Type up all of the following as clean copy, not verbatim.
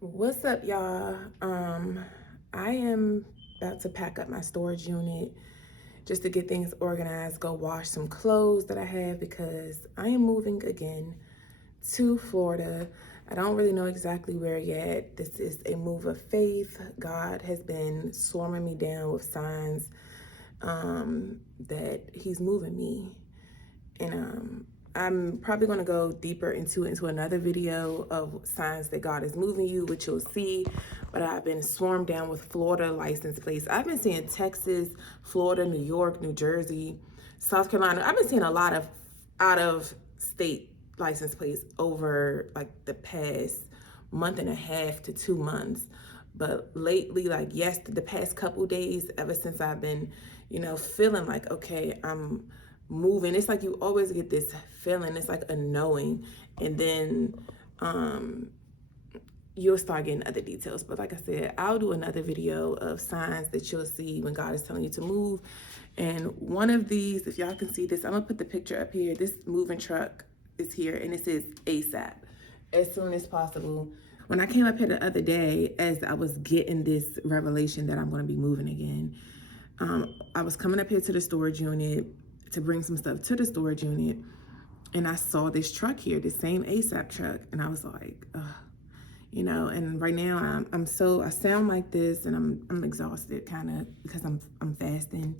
What's up, y'all? I am about to pack up my storage unit just to get things organized, go wash some clothes that I have because I am moving again to Florida. I don't really know exactly where yet. This is a move of faith. God has been swarming me down with signs that He's moving me. And I'm probably going to go deeper into another video of signs that God is moving you, which you'll see. But I've been swarmed down with Florida license plates. I've been seeing Texas, Florida, New York, New Jersey, South Carolina. I've been seeing a lot of out of state license plates over like the past month and a half to 2 months. But lately, like the past couple days, ever since I've been, feeling like, okay, I'm moving. It's like you always get this feeling. It's like a knowing. And then you'll start getting other details. But like I said, I'll do another video of signs that you'll see when God is telling you to move. And one of these, if y'all can see this, I'm gonna put the picture up here. This moving truck is here and it says ASAP, as soon as possible. When I came up here the other day, as I was getting this revelation that I'm gonna be moving again, I was coming up here to the storage unit to bring some stuff to the storage unit, and I saw this truck here, the same ASAP truck, and I was like, ugh. And right now I sound like this, and I'm exhausted kind of because I'm fasting.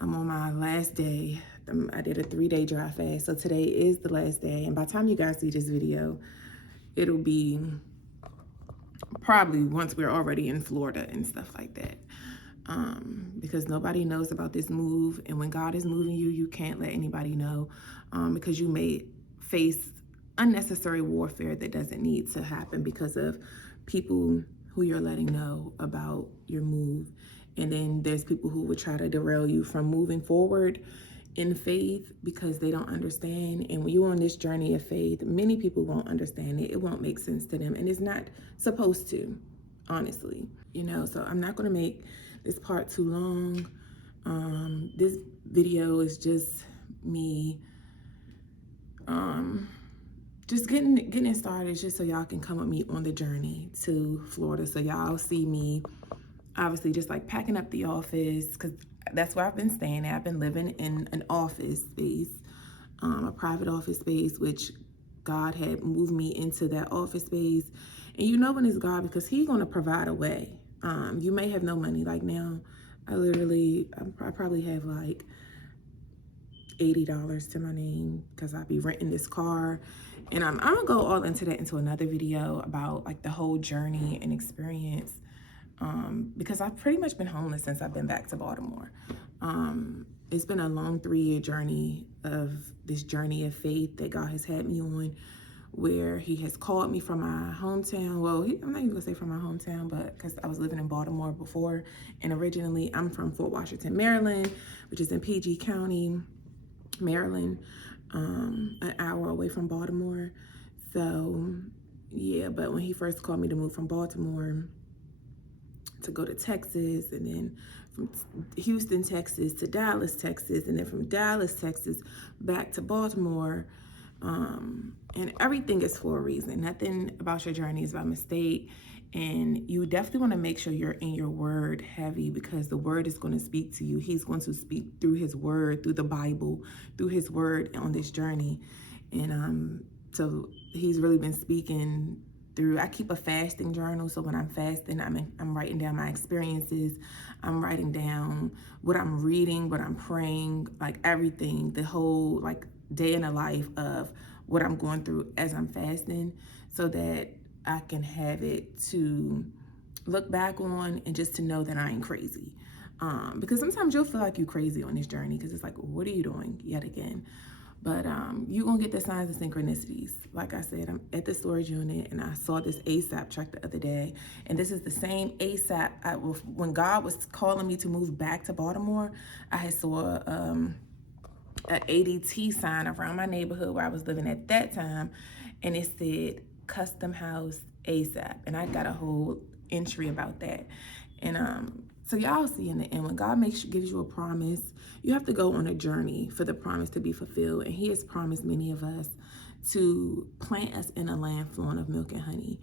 I'm on my last day. I did a 3-day dry fast, so today is the last day. And by the time you guys see this video, it'll be probably once we're already in Florida and stuff like that. Because nobody knows about this move, and when God is moving you, you can't let anybody know, because you may face unnecessary warfare that doesn't need to happen because of people who you're letting know about your move. And then there's people who would try to derail you from moving forward in faith because they don't understand. And when you're on this journey of faith, many people won't understand it. It won't make sense to them, and it's not supposed to, honestly. So I'm not going to make this part too long. This video is just me just getting it started, just so y'all can come with me on the journey to Florida. So y'all see me obviously just like packing up the office, because that's where I've been staying at. I've been living in an office space, a private office space, which God had moved me into that office space. And you know when it's God, because He's going to provide a way. You may have no money. Like now, I probably have like $80 to my name because I'll be renting this car. And I'm gonna go all into that into another video about like the whole journey and experience, because I've pretty much been homeless since I've been back to Baltimore. It's been a long 3-year journey of this journey of faith that God has had me on, where He has called me from my hometown. Well, I'm not even gonna say from my hometown, but because I was living in Baltimore before, and originally I'm from Fort Washington, Maryland, which is in PG County, Maryland, an hour away from Baltimore. So yeah, but when He first called me to move from Baltimore to go to Texas, and then from Houston, Texas to Dallas, Texas, and then from Dallas, Texas back to Baltimore. And everything is for a reason. Nothing about your journey is by mistake. And you definitely want to make sure you're in your word heavy, because the word is going to speak to you. He's going to speak through His word, through the Bible, through His word on this journey. And so He's really been speaking through. I keep a fasting journal, so when I'm fasting, I'm writing down my experiences. I'm writing down what I'm reading, what I'm praying, like everything, the whole like day in the life of what I'm going through as I'm fasting, so that I can have it to look back on and just to know that I ain't crazy. Because sometimes you'll feel like you're crazy on this journey, because it's like, what are you doing yet again? But you're going to get the signs and synchronicities. Like I said, I'm at the storage unit, and I saw this ASAP truck the other day. And this is the same ASAP. When God was calling me to move back to Baltimore, I had saw an ADT sign around my neighborhood where I was living at that time. And it said, custom house ASAP. And I got a whole entry about that. And so y'all see in the end, when God gives you a promise, you have to go on a journey for the promise to be fulfilled. And He has promised many of us to plant us in a land flowing of milk and honey.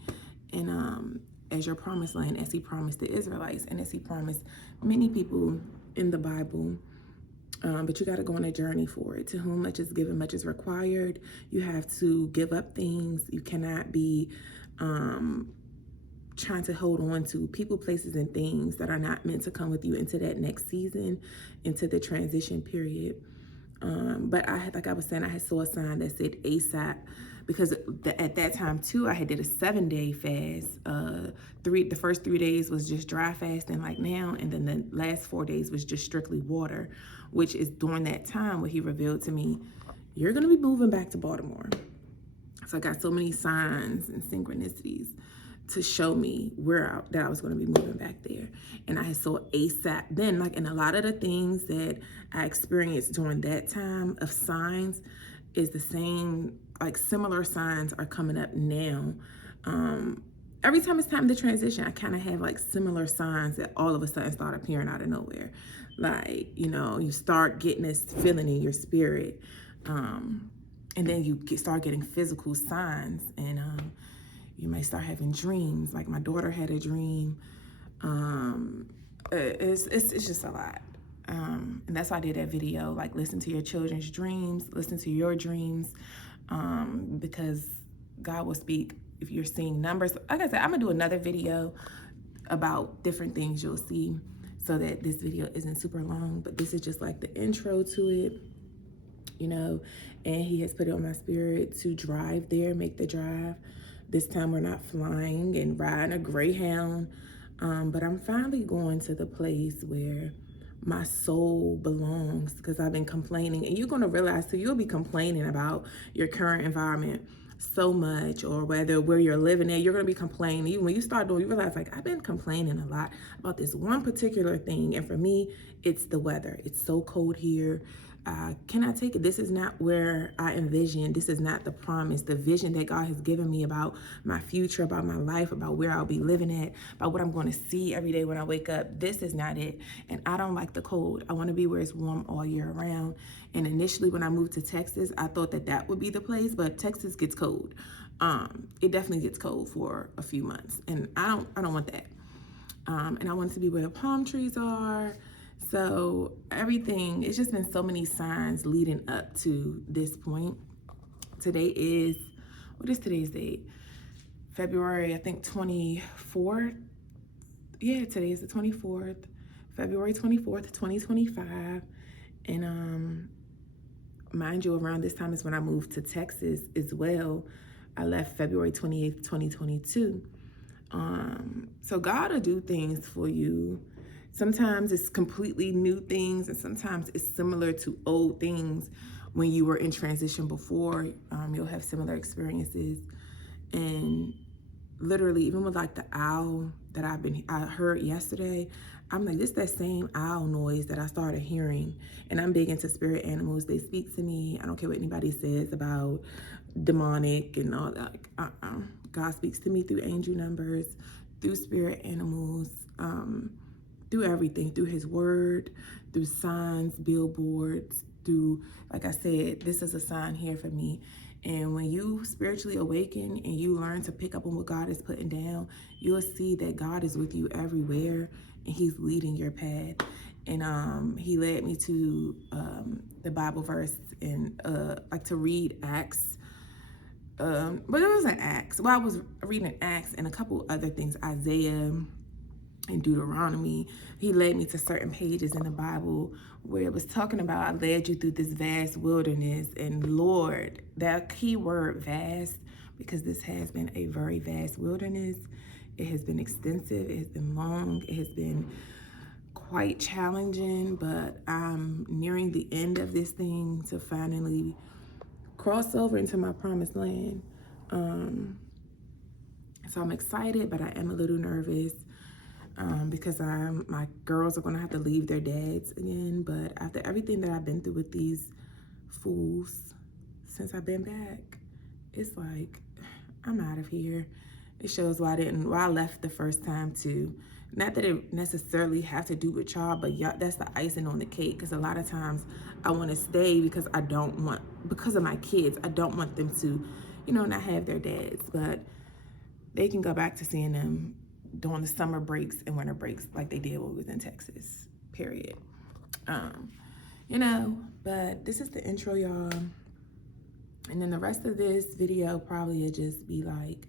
and as your promised land, as he promised the Israelites, and as he promised many people in the Bible. But you got to go on a journey for it. To whom much is given, much is required. You have to give up things. You cannot be trying to hold on to people, places, and things that are not meant to come with you into that next season, into the transition period. But I had, like I was saying, I had saw a sign that said ASAP, because at that time too, I had did a 7-day fast. The first 3 days was just dry fasting like now, and then the last 4 days was just strictly water, which is during that time where he revealed to me, you're gonna be moving back to Baltimore. So I got so many signs and synchronicities to show me that I was going to be moving back there. And I saw ASAP then, like, and a lot of the things that I experienced during that time of signs is the same, like similar signs are coming up now. Every time it's time to transition, I kind of have like similar signs that all of a sudden start appearing out of nowhere. Like, you start getting this feeling in your spirit. And then you start getting physical signs, and you may start having dreams. Like my daughter had a dream. It's just a lot. And that's why I did that video, like listen to your children's dreams, listen to your dreams, because God will speak if you're seeing numbers. Like I said, I'm gonna do another video about different things you'll see, so that this video isn't super long, but this is just like the intro to it. And he has put it on my spirit to drive there, make the drive. This time we're not flying and riding a Greyhound, but I'm finally going to the place where my soul belongs, because I've been complaining, and you're going to realize too, you'll be complaining about your current environment so much, or where you're living at, you're going to be complaining. Even when you start doing, you realize, like, I've been complaining a lot about this one particular thing, and for me, it's the weather. It's so cold here. Can I take it? This is not where I envision. This is not the promise, the vision that God has given me about my future, about my life, about where I'll be living at, about what I'm going to see every day when I wake up. This is not it. And I don't like the cold. I want to be where it's warm all year round. And initially when I moved to Texas, I thought that would be the place, but Texas gets cold. It definitely gets cold for a few months, and I don't want that. And I want to be where the palm trees are. So everything, it's just been so many signs leading up to this point. Today is, what is today's date? February, I think 24th. Yeah, today is the 24th, February 24th, 2025. And mind you, around this time is when I moved to Texas as well. I left February 28th, 2022. So God will do things for you. Sometimes it's completely new things, and sometimes it's similar to old things when you were in transition before. You'll have similar experiences. And literally, even with like the owl that I heard yesterday, I'm like, this is that same owl noise that I started hearing. And I'm big into spirit animals. They speak to me. I don't care what anybody says about demonic and all that. God speaks to me through angel numbers, through spirit animals, through everything, through his word, through signs, billboards, through, like I said, this is a sign here for me. And when you spiritually awaken and you learn to pick up on what God is putting down, you'll see that God is with you everywhere, and he's leading your path. And he led me to the Bible verse, and like to read Acts. But it wasn't Acts. Well, I was reading Acts and a couple other things, Isaiah and Deuteronomy. He led me to certain pages in the Bible where it was talking about, I led you through this vast wilderness. And Lord, that key word, vast, because this has been a very vast wilderness. It has been extensive, it has been long, it has been quite challenging, but I'm nearing the end of this thing to finally cross over into my promised land. So I'm excited, but I am a little nervous. Because my girls are gonna have to leave their dads again. But after everything that I've been through with these fools since I've been back, it's like, I'm out of here. It shows why I left the first time too. Not that it necessarily have to do with y'all, but y'all, that's the icing on the cake. Because a lot of times I want to stay because because of my kids, I don't want them to, not have their dads. But they can go back to seeing them during the summer breaks and winter breaks like they did when we was in Texas, period. You know, but this is the intro, y'all. And then the rest of this video probably will just be like,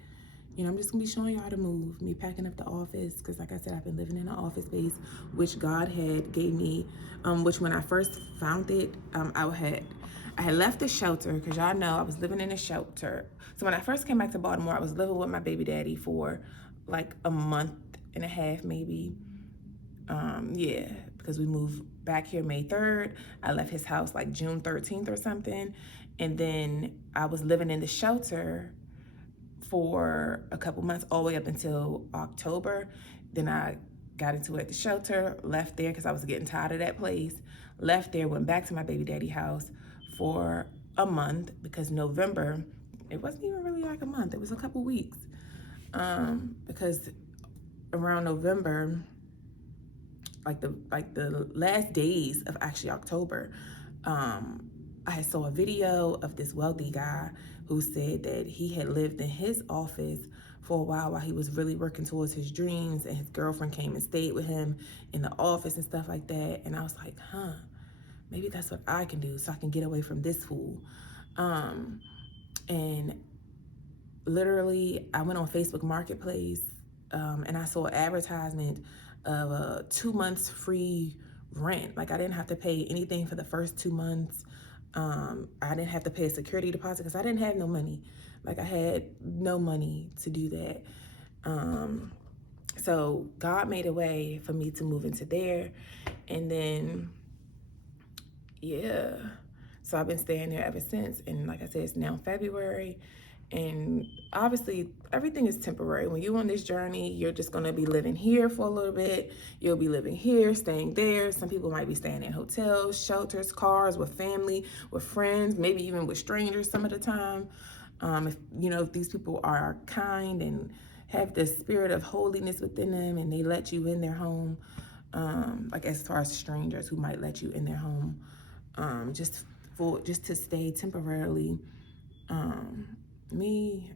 you know, I'm just gonna be showing you how to move, me packing up the office, because like I said, I've been living in an office space, which God had gave me, which when I first found it, I had left the shelter, because y'all know I was living in a shelter. So when I first came back to Baltimore, I was living with my baby daddy for like a month and a half, maybe. Yeah, because we moved back here May 3rd. I left his house like June 13th or something. And then I was living in the shelter for a couple months, all the way up until October. Then I got into it at the shelter, left there because I was getting tired of that place, left there, went back to my baby daddy house for a month, because November, it wasn't even really like a month, it was a couple weeks. Because around November, like the last days of actually October, I saw a video of this wealthy guy who said that he had lived in his office for a while he was really working towards his dreams, and his girlfriend came and stayed with him in the office and stuff like that. And I was like, maybe that's what I can do so I can get away from this fool. And literally I went on Facebook Marketplace, and I saw an advertisement of a 2 months free rent. Like, I didn't have to pay anything for the first 2 months. I didn't have to pay a security deposit because I didn't have no money. Like, I had no money to do that. So God made a way for me to move into there. And then, yeah, so I've been staying there ever since. And like I said, it's now February. And obviously everything is temporary. When you're on this journey, you're just gonna be living here for a little bit. You'll be living here, staying there. Some people might be staying in hotels, shelters, cars, with family, with friends, maybe even with strangers some of the time. If you know, if these people are kind and have the spirit of holiness within them, and they let you in their home, like as far as strangers who might let you in their home, just to stay temporarily.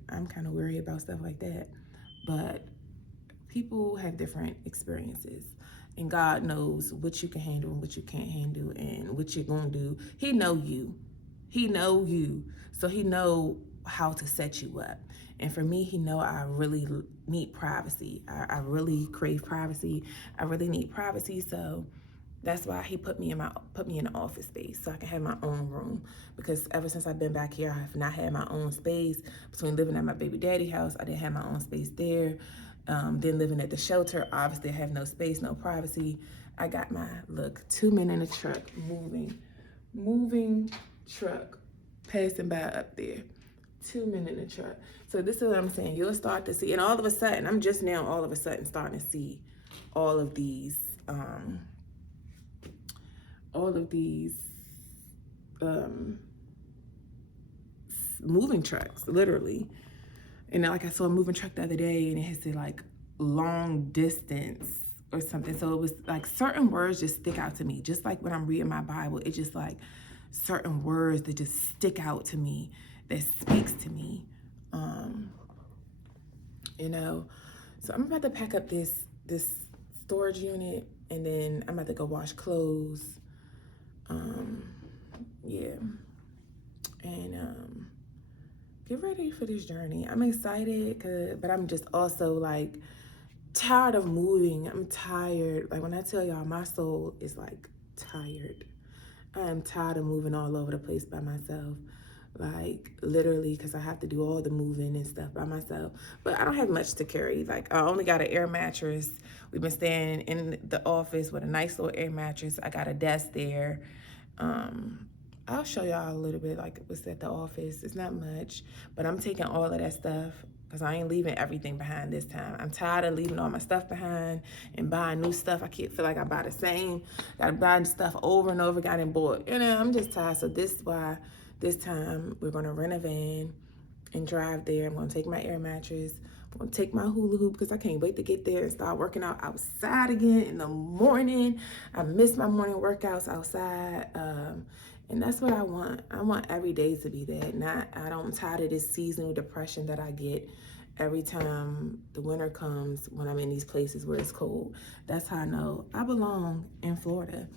I'm kind of worried about stuff like that, but people have different experiences, and God knows what you can handle and what you can't handle, and what you're gonna do. He know you, so he know how to set you up. And for me, he know I really need privacy. I really crave privacy. I really need privacy, so that's why he put me in an office space, so I can have my own room. Because ever since I've been back here, I have not had my own space. Between living at my baby daddy house, I didn't have my own space there. Then living at the shelter, obviously I have no space, no privacy. I got my, look, 2 men in a truck, moving truck, passing by up there. 2 men in a truck. So this is what I'm saying. You'll start to see, and all of a sudden, I'm just now all of a sudden starting to see all of these moving trucks, literally. And like, I saw a moving truck the other day, and it had said like long distance or something. So it was like certain words just stick out to me. Just like when I'm reading my Bible, it's just like certain words that just stick out to me, that speaks to me. You know, so I'm about to pack up this storage unit, and then I'm about to go wash clothes. Yeah, and get ready for this journey. I'm excited, but I'm just also like tired of moving. I'm tired. Like, when I tell y'all, my soul is like tired. I am tired of moving all over the place by myself. Like, literally, because I have to do all the moving and stuff by myself. But I don't have much to carry. Like, I only got an air mattress. We've been staying in the office with a nice little air mattress. I got a desk there. I'll show y'all a little bit like what's at the office. It's not much, but I'm taking all of that stuff because I ain't leaving everything behind this time. I'm tired of leaving all my stuff behind and buying new stuff. I can't feel like I buy the same. Gotta buy stuff over and over, got it bought. You know, I'm just tired. So this is why this time we're gonna rent a van and drive there. I'm gonna take my air mattress. I'm gonna take my hula hoop because I can't wait to get there and start working out outside again in the morning. I miss my morning workouts outside. And that's what I want. I want every day to be that. I'm tired of this seasonal depression that I get every time the winter comes, when I'm in these places where it's cold, that's how I know I belong in Florida.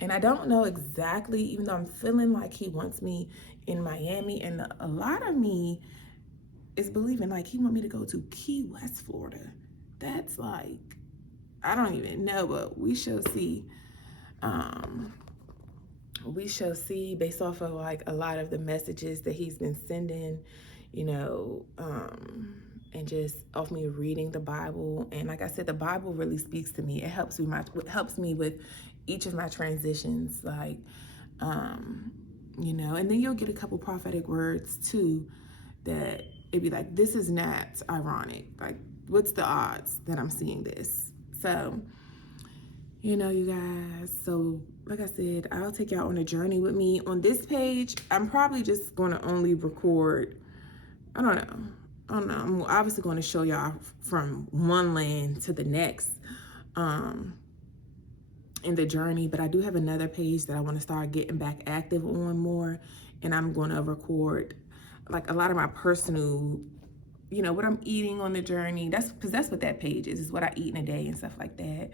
And I don't know exactly, even though I'm feeling like he wants me in Miami, and a lot of me is believing like he want me to go to Key West, Florida. That's like, I don't even know, but we shall see. We shall see based off of like a lot of the messages that he's been sending, you know, and just off me reading the Bible. And like I said, the Bible really speaks to me. It helps me with each of my transitions, like, you know. And then you'll get a couple prophetic words too that it'd be like, this is not ironic. Like, what's the odds that I'm seeing this? So, you know, you guys, so like I said, I'll take y'all on a journey with me. On this page, I'm probably just going to only record, I don't know. I'm obviously going to show y'all from one land to the next in the journey, but I do have another page that I want to start getting back active on more, and I'm going to record like a lot of my personal, you know, what I'm eating on the journey. That's because that's what that page is what I eat in a day and stuff like that.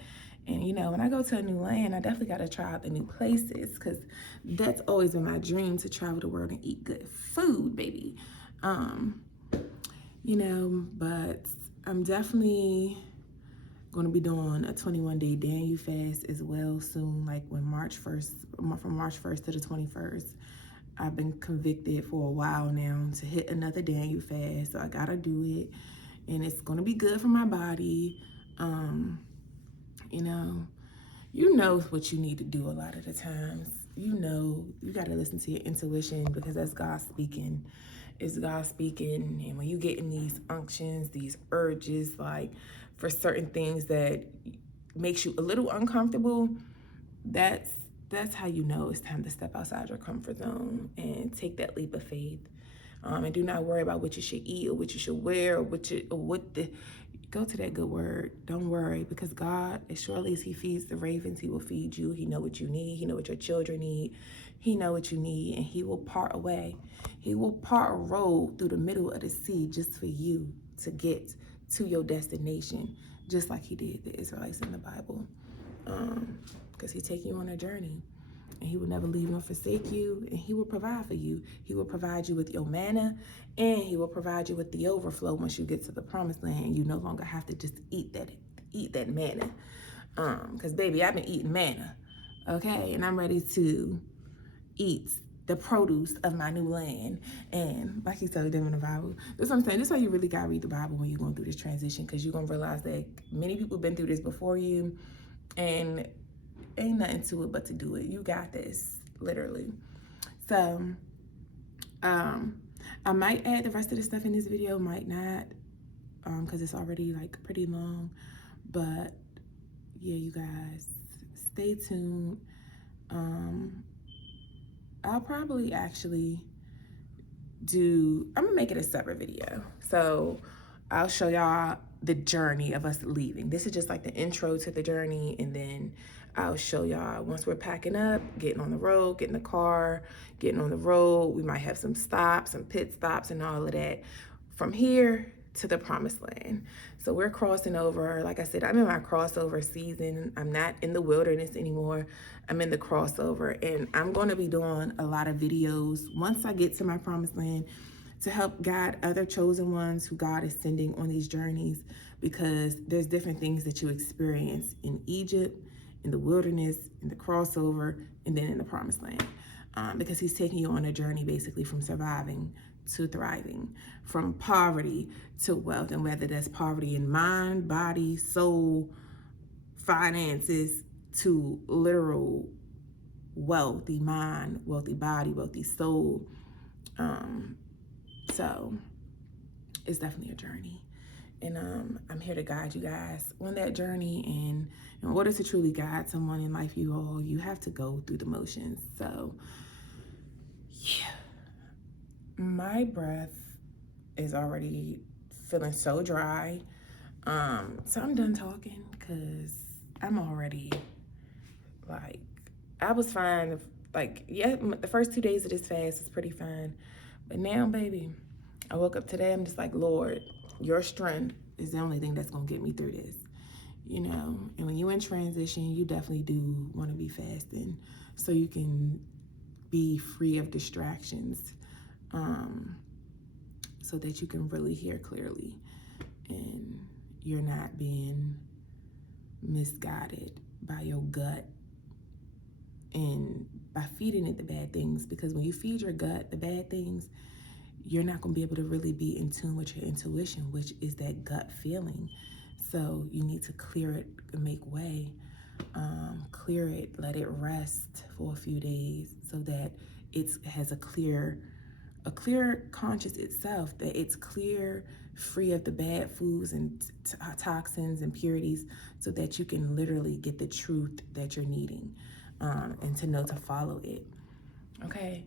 And you know, when I go to a new land, I definitely got to try out the new places, because that's always been my dream, to travel the world and eat good food, baby. You know, but I'm definitely going to be doing a 21-day Daniel fast as well soon, like when March 1st, from March 1st to the 21st. I've been convicted for a while now to hit another Daniel fast, so I gotta do it, and it's gonna be good for my body. You know what you need to do a lot of the times. You know, you gotta listen to your intuition, because that's God speaking. It's God speaking, and when you get in these unctions, these urges, like for certain things that makes you a little uncomfortable, that's how you know it's time to step outside your comfort zone and take that leap of faith. And do not worry about what you should eat or what you should wear or go to that good word. Don't worry, because God, as surely as he feeds the ravens, he will feed you. He know what you need. He know what your children need. He know what you need, and he will part a way. He will part a road through the middle of the sea just for you to get to your destination, just like he did the Israelites in the Bible. Because he's taking you on a journey, and he will never leave nor forsake you, and he will provide for you. He will provide you with your manna, and he will provide you with the overflow once you get to the promised land. You no longer have to just eat that manna. Because baby, I've been eating manna, okay? And I'm ready to eat the produce of my new land. And like he told them in the Bible, that's what I'm saying. This is why you really gotta read the Bible when you're going through this transition, because you're gonna realize that many people have been through this before you, and ain't nothing to it but to do it. You got this, literally. So, I might add the rest of the stuff in this video, might not, because it's already like pretty long. But yeah, you guys, stay tuned. I'll probably actually I'm gonna make it a separate video. So I'll show y'all the journey of us leaving. This is just like the intro to the journey, and then I'll show y'all once we're packing up, getting on the road, getting in the car, getting on the road. We might have some stops, some pit stops and all of that from here to the promised land. So we're crossing over. Like I said, I'm in my crossover season. I'm not in the wilderness anymore. I'm in the crossover, and I'm going to be doing a lot of videos once I get to my promised land to help guide other chosen ones who God is sending on these journeys, because there's different things that you experience in Egypt, in the wilderness, in the crossover, and then in the promised land. Because he's taking you on a journey basically from surviving to thriving, from poverty to wealth, and whether that's poverty in mind, body, soul, finances, to literal wealthy mind, wealthy body, wealthy soul. So it's definitely a journey, and I'm here to guide you guys on that journey. And in order to truly guide someone in life, you have to go through the motions. So yeah, my breath is already feeling so dry. So I'm done talking, because I'm already like, I was fine. Like, yeah, the first 2 days of this fast was pretty fine. But now, baby, I woke up today, I'm just like, Lord, Your strength is the only thing that's going to get me through this, you know. And when you're in transition, you definitely do want to be fasting so you can be free of distractions, so that you can really hear clearly and you're not being misguided by your gut and by feeding it the bad things. Because when you feed your gut the bad things, you're not going to be able to really be in tune with your intuition, which is that gut feeling. So you need to clear it and make way. Clear it, let it rest for a few days so that it has a clear conscience itself, that it's clear, free of the bad foods and toxins and impurities, so that you can literally get the truth that you're needing, and to know to follow it. Okay,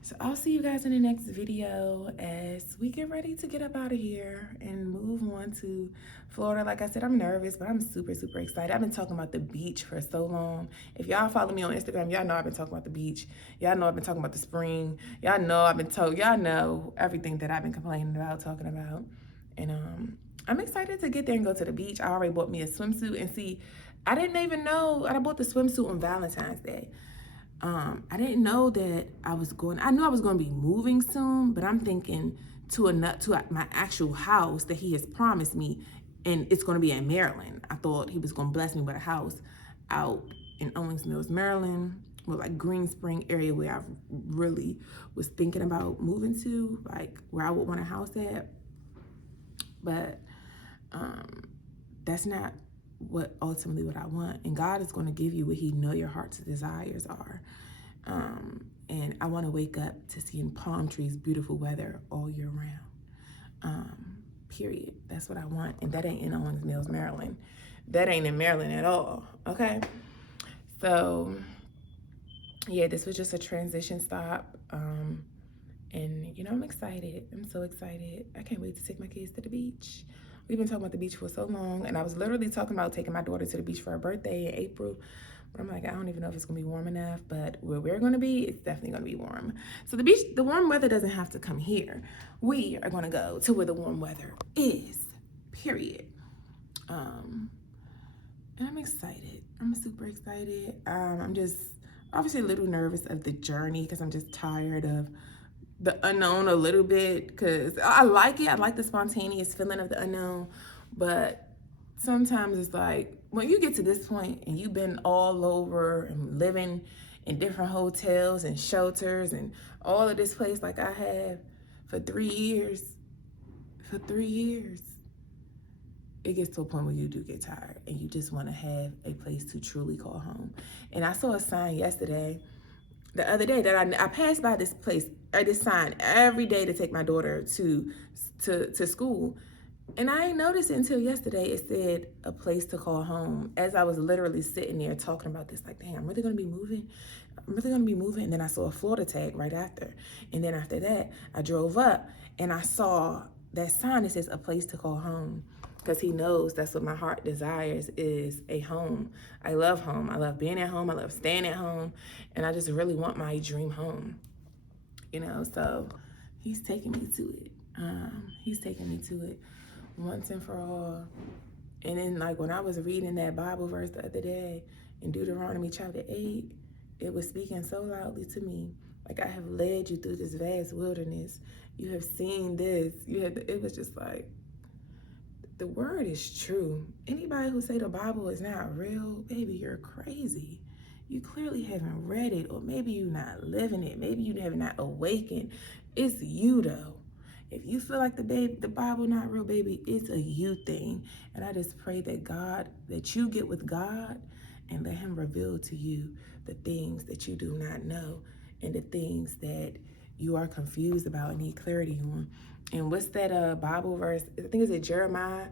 so I'll see you guys in the next video as we get ready to get up out of here and move on to Florida. Like I said, I'm nervous, but I'm super, super excited. I've been talking about the beach for so long. If y'all follow me on Instagram, y'all know I've been talking about the beach. Y'all know I've been talking about the spring. Y'all know everything that I've been complaining about, talking about. And I'm excited to get there and go to the beach. I already bought me a swimsuit, and see, I didn't even know, I bought the swimsuit on Valentine's Day. I didn't know that I knew I was going to be moving soon, but I'm thinking to my actual house that he has promised me, and it's going to be in Maryland. I thought he was going to bless me with a house out in Owings Mills, Maryland, or like Green Spring area, where I really was thinking about moving to, like where I would want a house at. But that's not ultimately what I want. And God is going to give you what he know your heart's desires are. And I want to wake up to seeing palm trees, beautiful weather all year round. Period. That's what I want. And that ain't in Owings Mills, Maryland. That ain't in Maryland at all. Okay. So yeah, this was just a transition stop. And you know, I'm excited. I'm so excited. I can't wait to take my kids to the beach. We've been talking about the beach for so long, and I was literally talking about taking my daughter to the beach for her birthday in April. But I'm like, I don't even know if it's gonna be warm enough, but where we're gonna be, it's definitely gonna be warm. So the beach, the warm weather doesn't have to come here. We are gonna go to where the warm weather is, period. And I'm excited. I'm super excited. I'm just obviously a little nervous of the journey because I'm just tired of the unknown a little bit, because I like it. I like the spontaneous feeling of the unknown, but sometimes it's like when you get to this point and you've been all over and living in different hotels and shelters and all of this place like I have for 3 years, it gets to a point where you do get tired and you just want to have a place to truly call home. And I saw a sign the other day that I passed by this place, or this sign every day to take my daughter to school. And I ain't noticed it until yesterday. It said a place to call home. As I was literally sitting there talking about this, like, dang, I'm really gonna be moving. And then I saw a Florida tag right after. And then after that, I drove up and I saw that sign that says a place to call home. Because he knows that's what my heart desires, is a home. I love home. I love being at home. I love staying at home. And I just really want my dream home. You know, so he's taking me to it. He's taking me to it once and for all. And then, like, when I was reading that Bible verse the other day in Deuteronomy chapter 8, it was speaking so loudly to me. Like, I have led you through this vast wilderness. You have seen this. It was just like, the word is true. Anybody who say the Bible is not real, baby, you're crazy. You clearly haven't read it, or maybe you're not living it. Maybe you have not awakened. It's you, though. If you feel like the Bible not real, baby, it's a you thing. And I just pray that you get with God and let him reveal to you the things that you do not know and the things that you are confused about and need clarity on. And what's that Bible verse? I think it's Jeremiah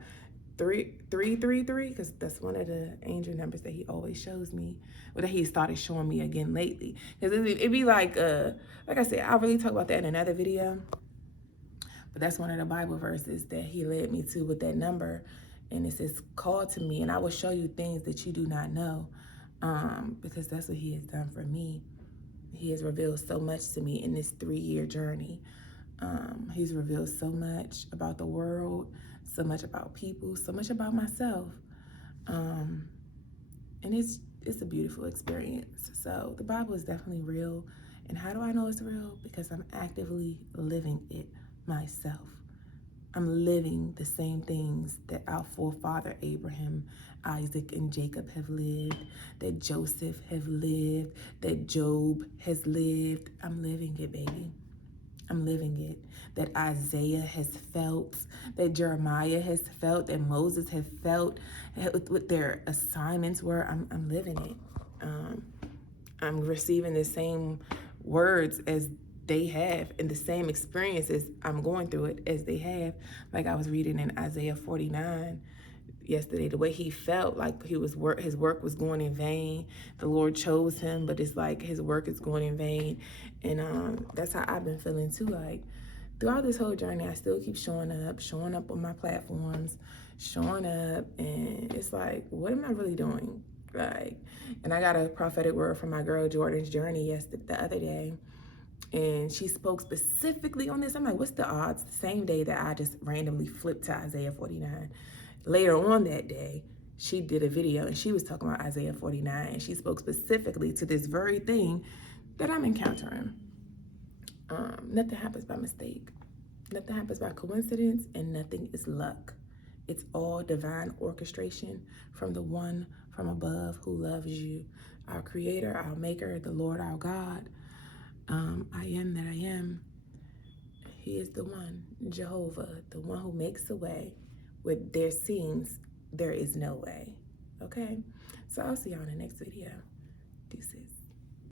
3:33, because that's one of the angel numbers that he always shows me, or that he started showing me again lately. Because it'd be like I said, I'll really talk about that in another video. But that's one of the Bible verses that he led me to with that number. And it says, call to me and I will show you things that you do not know. Because that's what he has done for me. He has revealed so much to me in this 3-year journey. He's revealed so much about the world, so much about people, so much about myself. And it's a beautiful experience. So the Bible is definitely real. And how do I know it's real? Because I'm actively living it myself. I'm living the same things that our forefather Abraham, Isaac, and Jacob have lived, that Joseph have lived, that Job has lived. I'm living it, baby. I'm living it. That Isaiah has felt, that Jeremiah has felt, that Moses has felt, what their assignments were. I'm living it. I'm receiving the same words as they have and the same experiences. I'm going through it as they have. Like I was reading in Isaiah 49 yesterday, the way he felt like his work was going in vain. The Lord chose him, but it's like his work is going in vain. And that's how I've been feeling too. Like throughout this whole journey, I still keep showing up on my platforms, showing up, and it's like, what am I really doing? Like, and I got a prophetic word from my girl Jordan's journey the other day, and she spoke specifically on this. I'm like, what's the odds? The same day that I just randomly flipped to Isaiah 49. Later on that day, she did a video and she was talking about Isaiah 49, and she spoke specifically to this very thing that I'm encountering. Nothing happens by mistake. Nothing happens by coincidence, and nothing is luck. It's all divine orchestration from the one from above who loves you, our creator, our maker, the Lord, our God. I am that I am. He is the one, Jehovah, the one who makes a way where there seems there is no way. Okay? So I'll see y'all in the next video. Deuces.